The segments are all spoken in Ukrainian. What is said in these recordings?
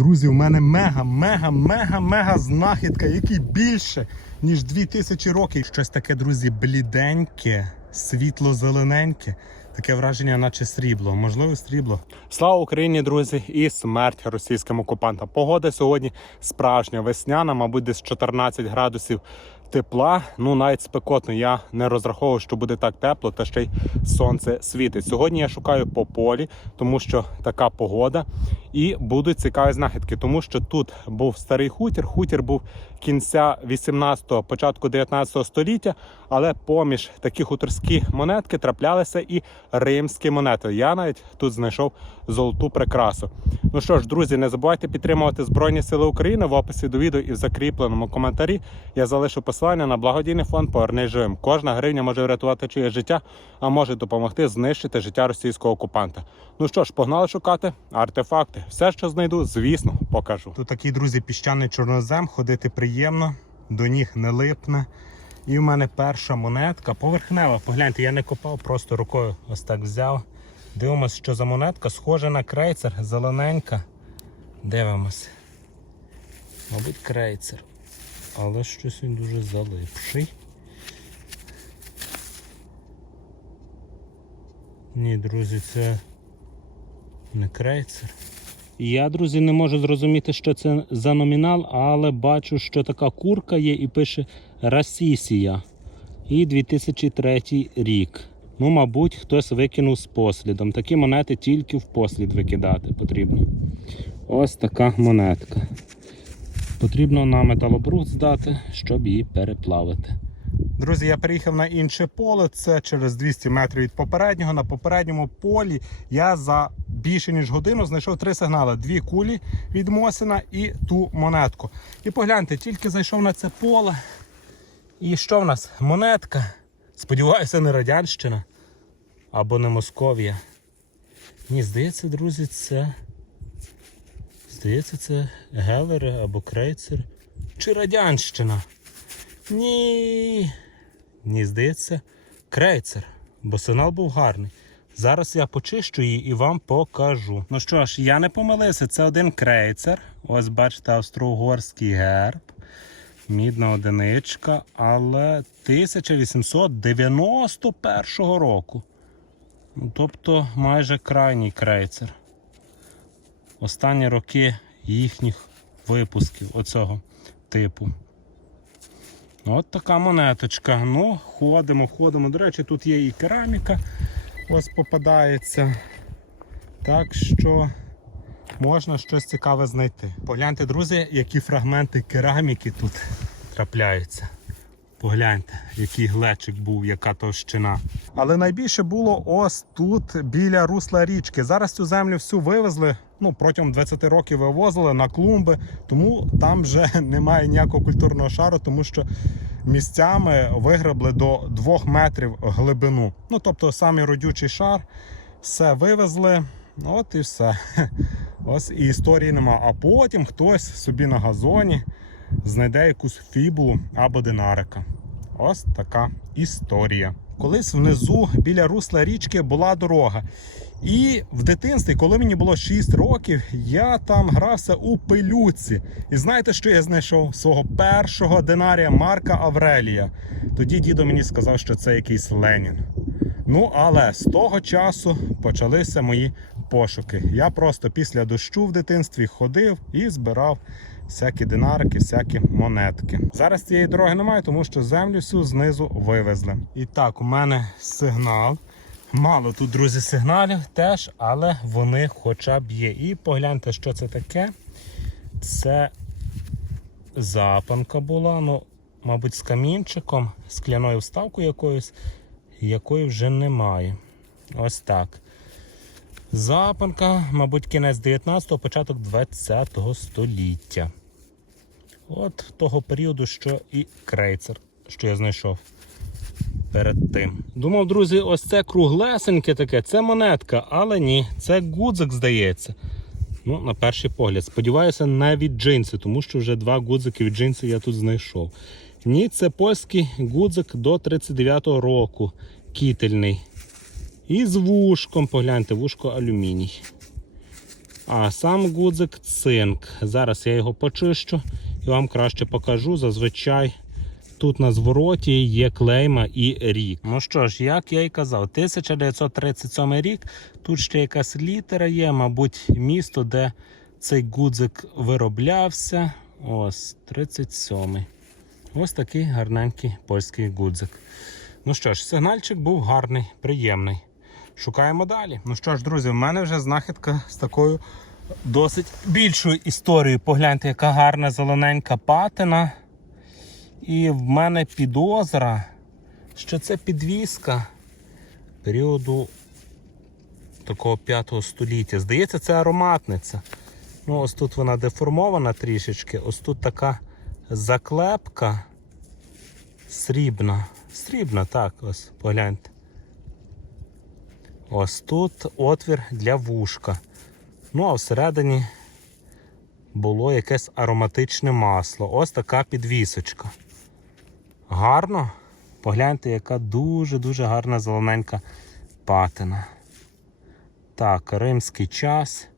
Друзі, у мене мега, мега, мега, мега знахідка, який більше, ніж 2000 років. Щось таке, друзі, бліденьке, світло-зелененьке. Таке враження, наче срібло. Можливо, срібло. Слава Україні, друзі, і смерть російським окупантам. Погода сьогодні справжня весняна, мабуть, десь 14 градусів тепла. Ну навіть спекотно. Я не розраховував, що буде так тепло, та ще й сонце світить. Сьогодні я шукаю по полі, тому що така погода. І будуть цікаві знахідки, тому що тут був старий хутір. Хутір був кінця 18-го, початку 19 століття, але поміж такі хуторські монетки траплялися і римські монети. Я навіть тут знайшов золоту прикрасу. Ну що ж, друзі, не забувайте підтримувати Збройні Сили України в описі до відео і в закріпленому коментарі. Я залишу посилання на благодійний фонд «Повернись живим. Кожна гривня може врятувати чиє життя, а може допомогти знищити життя російського окупанта. Ну що ж, погнали шукати артефакти. Все, що знайду, звісно, покажу. Тут такий, друзі, піщаний чорнозем, ходити приємно, до ніг не липне. І в мене перша монетка поверхнева. Погляньте, я не копав, просто рукою ось так взяв. Дивимось, що за монетка. Схожа на крейцер, зелененька. Дивимось. Мабуть, крейцер. Але щось він дуже залипший. Ні, друзі, це не крейцер. Я, друзі, не можу зрозуміти, що це за номінал, але бачу, що така курка є і пише Расісія. І 2003 рік. Ну, мабуть, хтось викинув з послідом. Такі монети тільки в послід викидати потрібно. Ось така монетка. Потрібно на металобрухт здати, щоб її переплавити. Друзі, я приїхав на інше поле. Це через 200 метрів від попереднього. На попередньому полі я за більше ніж годину знайшов три сигнали: дві кулі від Мосіна і ту монетку. І погляньте, тільки зайшов на це поле. І що в нас? Монетка. Сподіваюся, не Радянщина або не Московія. Ні, здається, друзі, це. Здається, це Гелери або Крейцер. Чи Радянщина? Ні. Ні, здається, крейцер, бо сигнал був гарний. Зараз я почищу її і вам покажу. Ну що ж, я не помилився, це один крейцер. Ось бачите, австро-угорський герб. Мідна одиничка, але 1891 року. Ну, Тобто майже крайній крейцер. Останні роки їхніх випусків оцього типу. От така монеточка. Ну, ходимо, ходимо. До речі, тут є і кераміка. Ось попадається. Так що можна щось цікаве знайти. Погляньте, друзі, які фрагменти кераміки тут трапляються. Погляньте, який глечик був, яка товщина. Але найбільше було ось тут біля русла річки. Зараз цю землю всю вивезли. Ну, протягом 20 років вивозили на клумби, тому там вже немає ніякого культурного шару, тому що місцями вигребли до 2 метрів глибину. Ну, тобто самий родючий шар, все вивезли. От і все. Ось і історії нема. А потім хтось собі на газоні знайде якусь фібулу або динарика. Ось така історія. Колись внизу біля русла річки була дорога. І в дитинстві, коли мені було 6 років, я там грався у пилюці. І знаєте, що я знайшов? Свого першого динарія Марка Аврелія. Тоді дідо мені сказав, що це якийсь Ленін. Ну, але з того часу почалися мої пошуки. Я просто після дощу в дитинстві ходив і збирав всякі динарики, всякі монетки. Зараз цієї дороги немає, тому що землю всю знизу вивезли. І так, у мене сигнал. Мало тут, друзі, сигналів теж, але вони хоча б є. І погляньте, що це таке. Це запанка була, ну, мабуть, з камінчиком, скляною вставкою якоюсь, якої вже немає. Ось так. Запанка, мабуть, кінець 19-го, початок 20-го століття. От того періоду, що і крейцер, що я знайшов перед тим. Думав, друзі, ось це круглесеньке таке, це монетка, але ні, це гудзик, здається. Ну, на перший погляд. Сподіваюся, не від джинси, тому що вже два гудзики від джинси я тут знайшов. Ні, це польський гудзик до 39-го року. Кітельний. І з вушком, погляньте, вушко алюміній. А сам гудзик цинк. Зараз я його почищу і вам краще покажу. Зазвичай тут на звороті є клейма і рік. Ну що ж, як я й казав, 1937 рік. Тут ще якась літера є, мабуть, місто, де цей гудзик вироблявся. Ось 37-й. Ось такий гарненький польський гудзик. Ну що ж, сигнальчик був гарний, приємний. Шукаємо далі. Ну що ж, друзі, в мене вже знахідка з такою досить більшою історією. Погляньте, яка гарна зелененька патина. І в мене підозра, що це підвіска періоду такого 5 століття. Здається, це ароматниця. Ну, ось тут вона деформована трішечки. Ось тут така заклепка срібна. Срібна, так, ось, погляньте. Ось тут отвір для вушка. Ну, а всередині було якесь ароматичне масло. Ось така підвісочка. Гарно. Погляньте, яка дуже-дуже гарна зелененька патина. Так, римський час.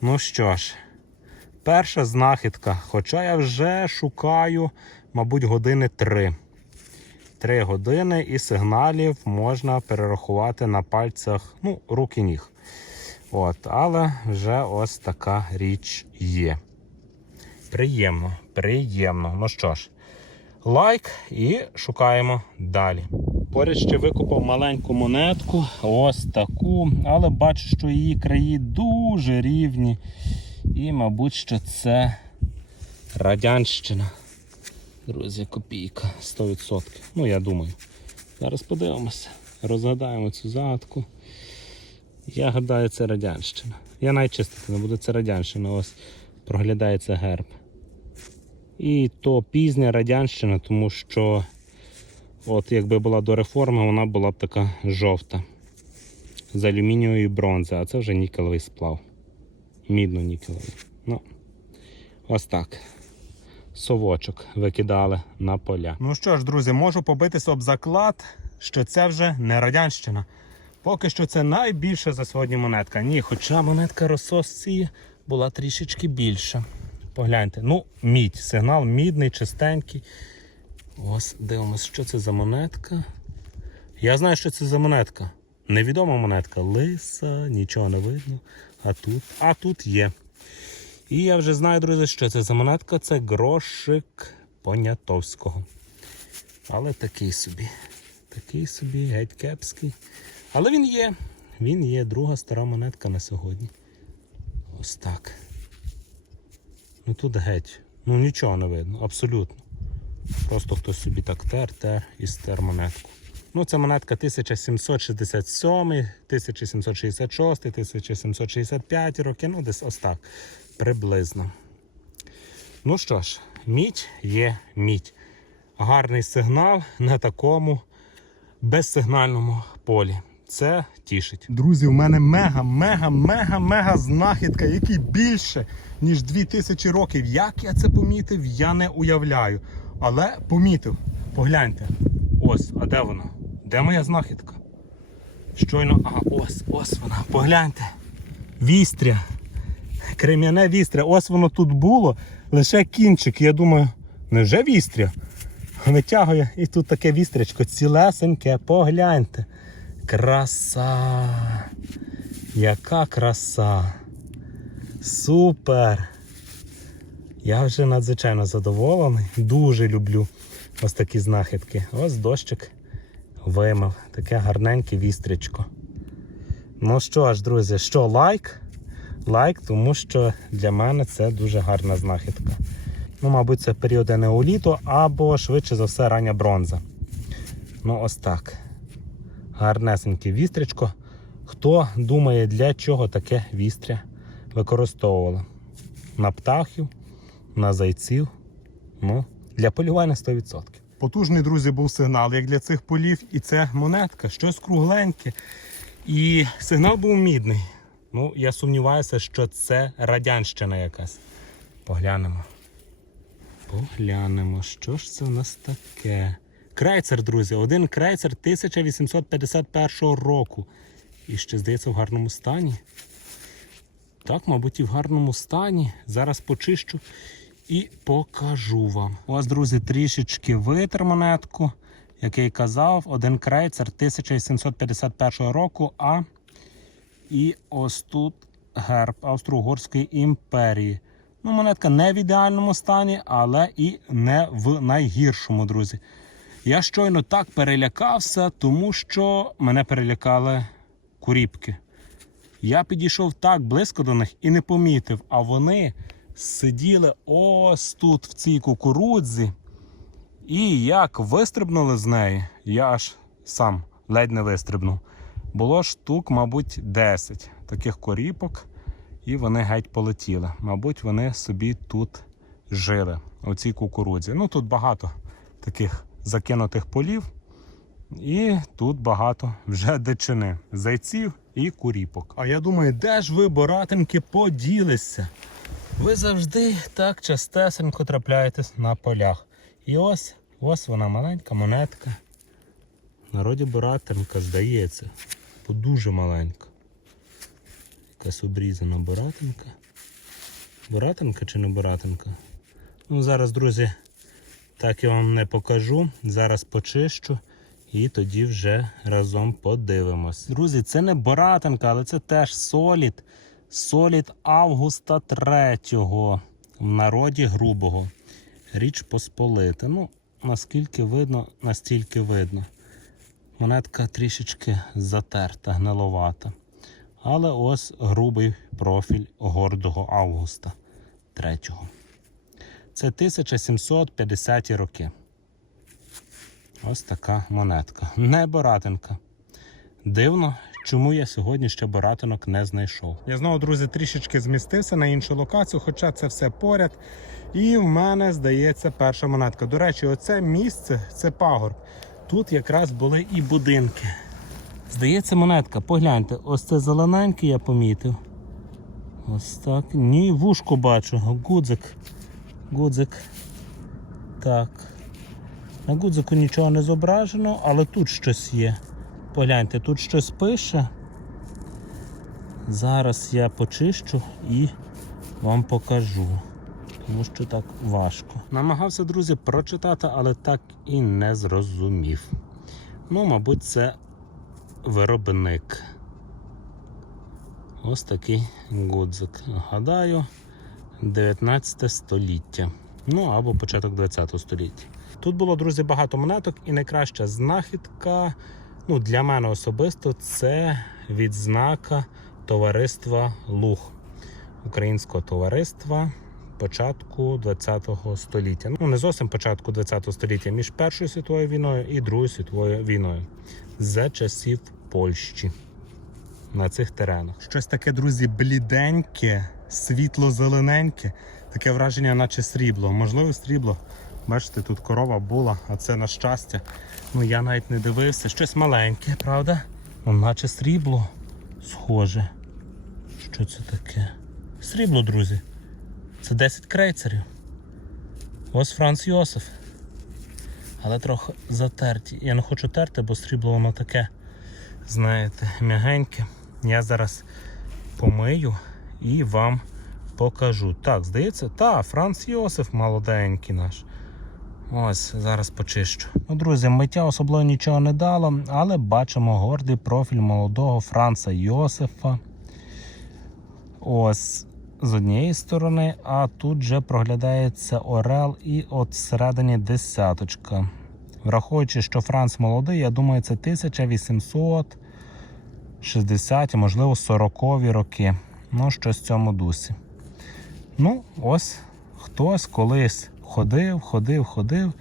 Ну що ж, перша знахідка. Хоча я вже шукаю, мабуть, години три. Три години і сигналів можна перерахувати на пальцях ну, рук і ніг. От, але вже ось така річ є. Приємно, приємно. Ну що ж, лайк і шукаємо далі. Поряд ще викупав маленьку монетку, ось таку, але бачу, що її краї дуже рівні. І, мабуть, що це радянщина. Друзі, копійка 100%. Ну, я думаю. Зараз подивимося. Розгадаємо цю загадку. Я гадаю, це радянщина. Я навіть чистити не буду, це радянщина. Ось проглядається герб. І то пізня радянщина, тому що, от якби була до реформи, вона була б така жовта. З алюмінієвої бронзи, а це вже нікелевий сплав. Мідно-нікелевий. Ну, ось так совочок викидали на поля. Ну що ж, друзі, можу побитися об заклад, що це вже не радянщина. Поки що це найбільша за сьогодні монетка. Ні, хоча монетка Рососці була трішечки більша. Погляньте, ну, мідь, сигнал мідний, чистенький. Ось дивимось, що це за монетка. Я знаю, що це за монетка. Невідома монетка. Лиса, нічого не видно. А тут, а тут є. І я вже знаю, друзі, що це за монетка. Це грошик Понятовського. Але такий собі. Такий собі, геть кепський. Але він є. Він є друга стара монетка на сьогодні. Ось так. Ну тут геть. Ну нічого не видно, абсолютно. Просто хтось собі так тер, тер і стер монетку. Ну, це монетка 1767, 1766, 1765 роки, ну десь ось так. Приблизно. Ну що ж, мідь є мідь. Гарний сигнал на такому безсигнальному полі. Це тішить. Друзі, у мене мега, мега, мега, мега знахідка, який більше, ніж 2000 років. Як я це помітив, я не уявляю. Але помітив. Погляньте. Ось, а де вона? Де моя знахідка? Щойно, ага, ось, ось вона. Погляньте. Вістря. Крем'яне вістря. Ось воно тут було. Лише кінчик. Я думаю, невже вістря? Витягує і тут таке вістрячко цілесеньке, погляньте. Краса. Яка краса. Супер. Я вже надзвичайно задоволений. Дуже люблю ось такі знахідки. Ось дощик вимив. Таке гарненьке вістрячко. Ну що ж, друзі, що лайк? Лайк, тому що для мене це дуже гарна знахідка. Ну, мабуть, це період неоліту або швидше за все рання бронза. Ну, ось так. Гарнесеньке вістрячко. Хто думає, для чого таке вістря використовували? На птахів, на зайців. Ну, для полювання 100%. Потужний, друзі, був сигнал, як для цих полів, і це монетка, щось кругленьке. І сигнал був мідний. Ну, я сумніваюся, що це радянщина якась. Поглянемо. Поглянемо, що ж це в нас таке. Крейцер, друзі, один крейцер 1851 року. І ще, здається, в гарному стані. Так, мабуть, і в гарному стані. Зараз почищу і покажу вам. Ось, друзі, трішечки витер монетку. Як я й казав, один крейцер 1751 року, а і ось тут герб Австро-Угорської імперії. Ну, монетка не в ідеальному стані, але і не в найгіршому, друзі. Я щойно так перелякався, тому що мене перелякали куріпки. Я підійшов так близько до них і не помітив, а вони сиділи ось тут, в цій кукурудзі. І як вистрибнули з неї, я аж сам ледь не вистрибнув. Було штук, мабуть, 10 таких коріпок, і вони геть полетіли. Мабуть, вони собі тут жили, у цій кукурудзі. Ну тут багато таких закинутих полів, і тут багато вже дичини, зайців і куріпок. А я думаю, де ж ви, боратинки, поділися? Ви завжди так частесенько трапляєтесь на полях. І ось ось вона маленька монетка. Народі боратинка, здається, дуже маленька. Якась обрізана боратинка. Боратинка чи не боратинка? Ну, зараз, друзі, так я вам не покажу. Зараз почищу і тоді вже разом подивимось. Друзі, це не боратинка, але це теж солід. Солід Августа 3-го. в народі грубого. Річ Посполита. Ну, наскільки видно, настільки видно. Монетка трішечки затерта, гниловата. Але ось грубий профіль гордого Августа 3. Це 1750 роки. Ось така монетка. Не боратинка. Дивно, чому я сьогодні ще боратинок не знайшов. Я знову, друзі, трішечки змістився на іншу локацію, хоча це все поряд. І в мене здається перша монетка. До речі, оце місце це пагорб. Тут якраз були і будинки. Здається, монетка, погляньте, ось це зелененький я помітив. Ось так. Ні, вушко бачу. Гудзик. Гудзик. Так. На гудзику нічого не зображено, але тут щось є. Погляньте, тут щось пише. Зараз я почищу і вам покажу. Тому що так важко. Намагався, друзі, прочитати, але так і не зрозумів. Ну, мабуть, це виробник. Ось такий гудзик. Гадаю, 19 століття. Ну або початок 20 століття. Тут було, друзі, багато монеток, і найкраща знахідка ну, для мене особисто це відзнака товариства Луг українського товариства початку 20 століття. Ну, не зовсім початку 20 століття, між Першою світовою війною і Другою світовою війною за часів Польщі на цих теренах. Щось таке, друзі, бліденьке, світло-зелененьке, таке враження, наче срібло. Можливо, срібло. Бачите, тут корова була, а це на щастя. Ну я навіть не дивився. Щось маленьке, правда? Ну, наче срібло схоже. Що це таке? Срібло, друзі. Це 10 крейцерів. Ось Франц Йосиф. Але трохи затерті. Я не хочу терти, бо срібло воно таке, знаєте, м'ягеньке. Я зараз помию і вам покажу. Так, здається, та, Франц Йосиф молоденький наш. Ось, зараз почищу. Ну, друзі, миття особливо нічого не дало, але бачимо гордий профіль молодого Франца Йосифа. Ось з однієї сторони, а тут вже проглядається Орел і от всередині десяточка. Враховуючи, що Франц молодий, я думаю, це 1860, можливо, 40 ві роки. Ну, щось в цьому дусі. Ну, ось хтось колись ходив, ходив, ходив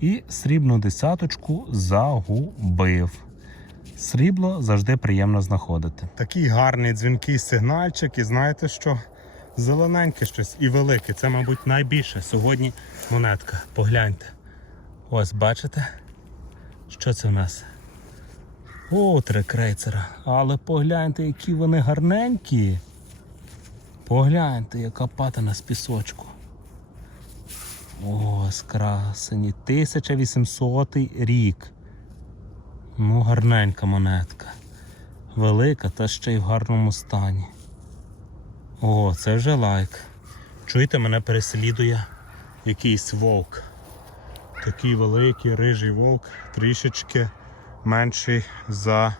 і срібну десяточку загубив. Срібло завжди приємно знаходити. Такий гарний дзвінкий сигнальчик, і знаєте що? Зелененьке щось і велике. Це, мабуть, найбільше сьогодні монетка. Погляньте. Ось, бачите? Що це в нас? О, три крейцера. Але погляньте, які вони гарненькі. Погляньте, яка патина з пісочку. Ось красені. 1800 рік. Ну, гарненька монетка. Велика та ще й в гарному стані. О, це вже лайк. Чуєте, мене переслідує якийсь вовк. Такий великий рижий вовк, трішечки менший за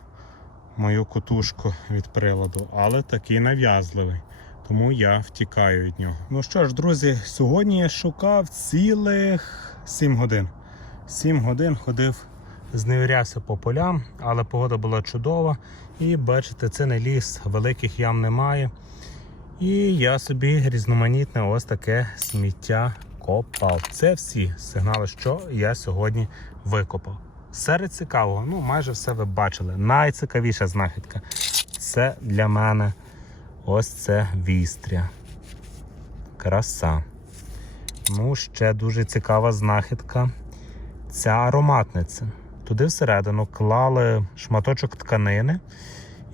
мою котушку від приладу, але такий нав'язливий. Тому я втікаю від нього. Ну що ж, друзі, сьогодні я шукав цілих 7 годин. 7 годин ходив, зневірявся по полям, але погода була чудова. І бачите, це не ліс, великих ям немає. І я собі різноманітне ось таке сміття копав. Це всі сигнали, що я сьогодні викопав. Серед цікавого, ну майже все ви бачили. Найцікавіша знахідка. Це для мене ось це вістря. Краса. Ну, ще дуже цікава знахідка. Ця ароматниця. Туди всередину клали шматочок тканини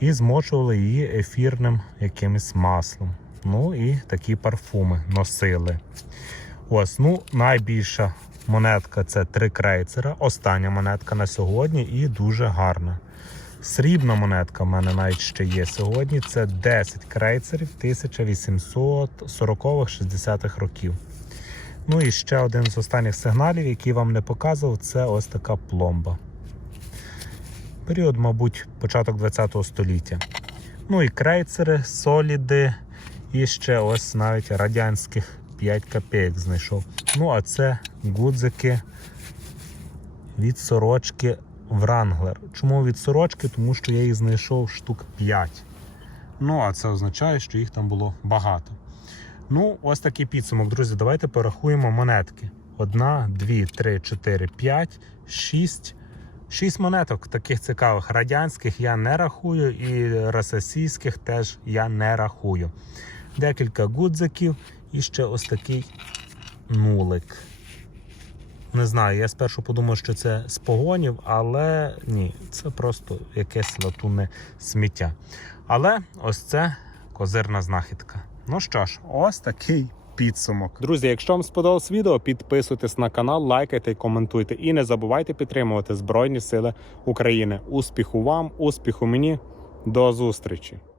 і змочували її ефірним якимось маслом. Ну і такі парфуми носили. Ось, ну, найбільша монетка це три крейцера. Остання монетка на сьогодні і дуже гарна. Срібна монетка в мене навіть ще є сьогодні. Це 10 крейцерів 1840-60-х років. Ну і ще один з останніх сигналів, який вам не показував, це ось така пломба. Період, мабуть, початок 20 століття. Ну і крейцери, соліди, і ще ось навіть радянських 5 копійок знайшов. Ну, а це гудзики від сорочки Вранглер. Чому від сорочки? Тому що я їх знайшов штук 5. Ну, а це означає, що їх там було багато. Ну, ось такий підсумок, друзі. Давайте порахуємо монетки. Одна, дві, три, чотири, п'ять, шість. Шість монеток таких цікавих. Радянських я не рахую, і російських теж я не рахую. Декілька гудзиків і ще ось такий нулик. Не знаю, я спершу подумав, що це з погонів, але ні, це просто якесь латунне сміття. Але ось це козирна знахідка. Ну що ж, ось такий підсумок. Друзі, якщо вам сподобалось відео, підписуйтесь на канал, лайкайте і коментуйте. І не забувайте підтримувати Збройні Сили України. Успіху вам, успіху мені. До зустрічі!